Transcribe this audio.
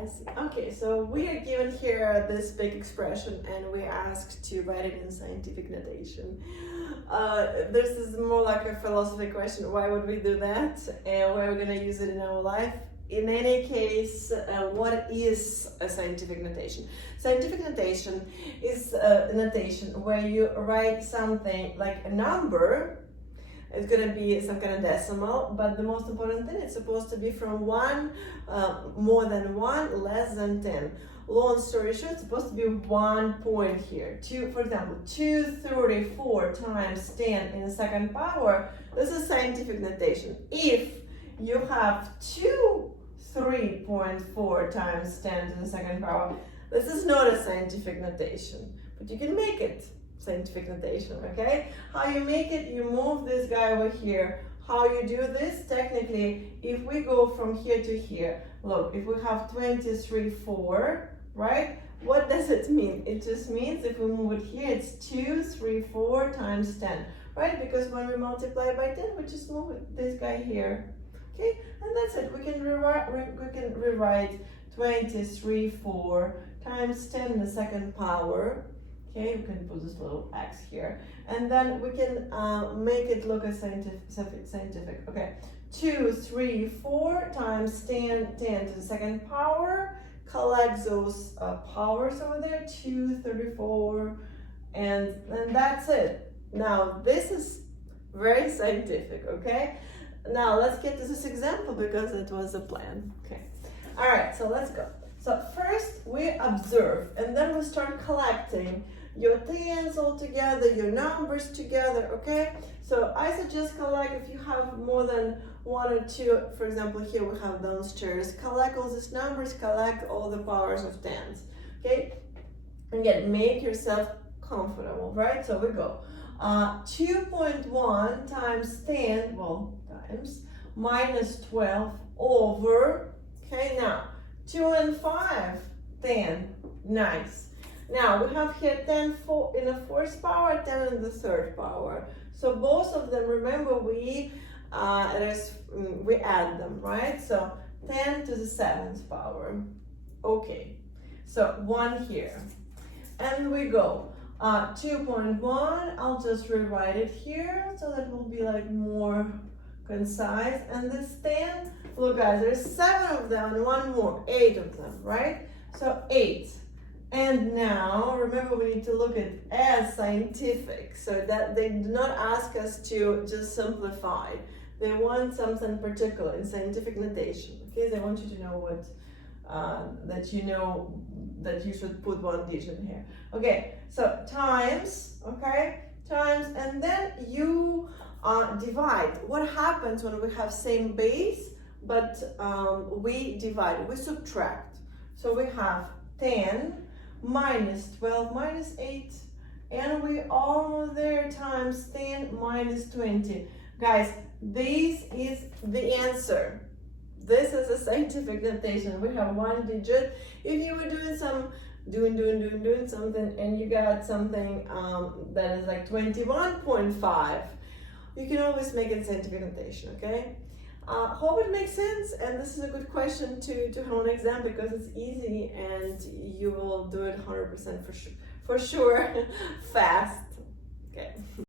I see. Okay, so we are given here this big expression and we're asked to write it in scientific notation. This is more like a philosophy question. Why would we do that? And why are we going to use it in our life? In any case, what is a scientific notation? Scientific notation is a notation where you write something like a number. It's going to be some kind of decimal, but the most important thing, it's supposed to be from 1, more than 1, less than 10. Long story short, it's supposed to be 1 point here. For example, 234 times 10 in the second power. This is scientific notation. If you have 3.4 times 10 to the second power, this is not a scientific notation, but you can make it scientific notation, okay? How you make it, you move this guy over here. How you do this, technically, if we go from here to here, look, if we have 23.4, right? What does it mean? It just means if we move it here, it's 234 times 10, right? Because when we multiply by 10, we just move this guy here, okay? And that's it. We can rewrite 23.4 times 10 in the second power. Okay, we can put this little x here, and then we can make it look as scientific. Okay, 234 times 10 to the second power. Collect those powers over there, 234, and that's it. Now this is very scientific. Okay, now let's get to this example because it was a plan. Okay, all right, so let's go. So first we observe, and then we start collecting your tens all together, your numbers together, okay? So I suggest collect if you have more than 1 or 2, for example, here we have downstairs, collect all these numbers, collect all the powers of tens, okay? Again, make yourself comfortable, right? So we go. 2.1 times 10, times, minus 12 over, okay, now, 2 and 5, 10, nice. Now we have here 10 in the fourth power, 10 in the third power. So both of them, remember, we add them, right? So 10 to the 7th power. Okay, so 1 here. And we go. 2.1, I'll just rewrite it here so that will be like more concise. And this 10, look guys, there's 7 of them and 1 more, 8 of them, right? So 8. And now, remember, we need to look at as scientific, so that they do not ask us to just simplify. They want something particular in scientific notation, okay? They want you to know what, that you know that you should put 1 digit here. Okay, so times, okay? Times, and then you divide. What happens when we have same base, but we divide, we subtract. So we have 10 minus 12 minus 8, and we almost there, times 10 minus 20. Guys, this is the answer. This is a scientific notation. We have 1 digit. If you were doing doing something and you got something that is like 21.5, you can always make it scientific notation, okay? Hope it makes sense, and this is a good question to have on exam because it's easy and you will do it 100% for sure fast. Okay.